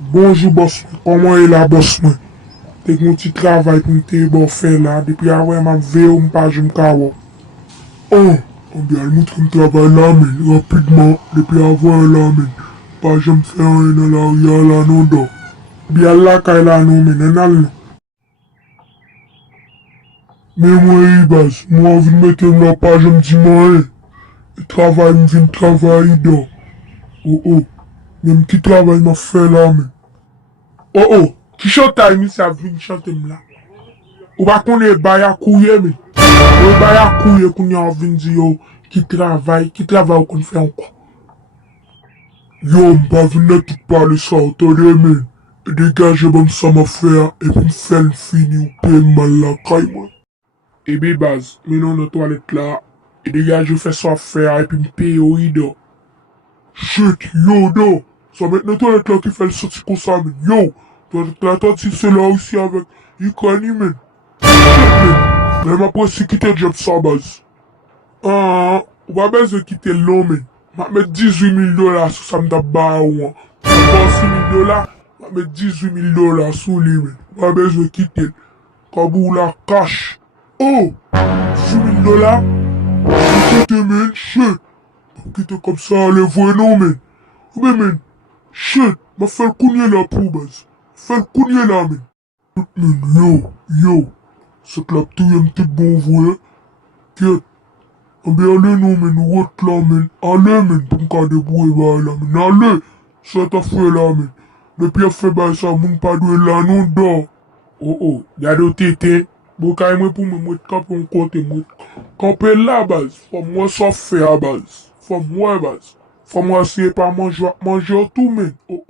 Bonjour boss, comment est la boss moi? Tek mon petit travail pour me bon faire là, depuis avant m'a veillé ou pas je me kawa. Oh, on bien le montre me travail là mais rapidement, depuis avant là mais pas je me fais rien dans la ria là non do. Bien là quand là non mais non. Mais moi bas, moi envie de mettre là pas je me dis moi. Le travail me vient travailler do. Oh oh, même qui travail m'a fait là mais. Oh oh, qui chante à mi ça vient chanter là. Ou pa konen baya kouye men. Ou baya kouye koun yon vin di yo ki travay ou kon fè anko. Yo mpa vin net tout pale sa otade men. E degaje ban sa ma fè a, e pou fèl fini ou pe mal la kay mwen. E be baz, menon nan toalet la, e degaje fè sa fè a, e pou mpe yo i do. Shit, yo do, sa met nan toalet la ki fèl soti kon sa men. Yo, toalet la tati se la ou si avek, yi kani men. Mais ma presse quitter job sans base. Ah, on va bien se quitter l'homme. Ma mettre 18 000 $ sur ça me d'abord ou moi. Ma 6 000 $, ma mettre 18 000 $ sur lui. On va bien se quitter. Kabou la cash. Oh, 18 000 $. Quitter men, shit. Quitter comme ça, les vrais non men. Mais men, shit. Ma fait le cougner là pour base. Fait le cougner là men. Men, yo. Se klap tou yon mte bon voye. Ket. Anbe ale nou men wot la men. Ale men pou mka debouye ba la men. Ale. Sa ta fwe la men. Depi a fe ba sa moun pa dwe la non do. Oh. Yado tete. Bo kay mwen pou mwen kap yon kote mwen. Kampe la baz. Fwa mwen sa fe a baz. Fwa mwen baz. Fwa mwen siye pa manje tout men. Oh.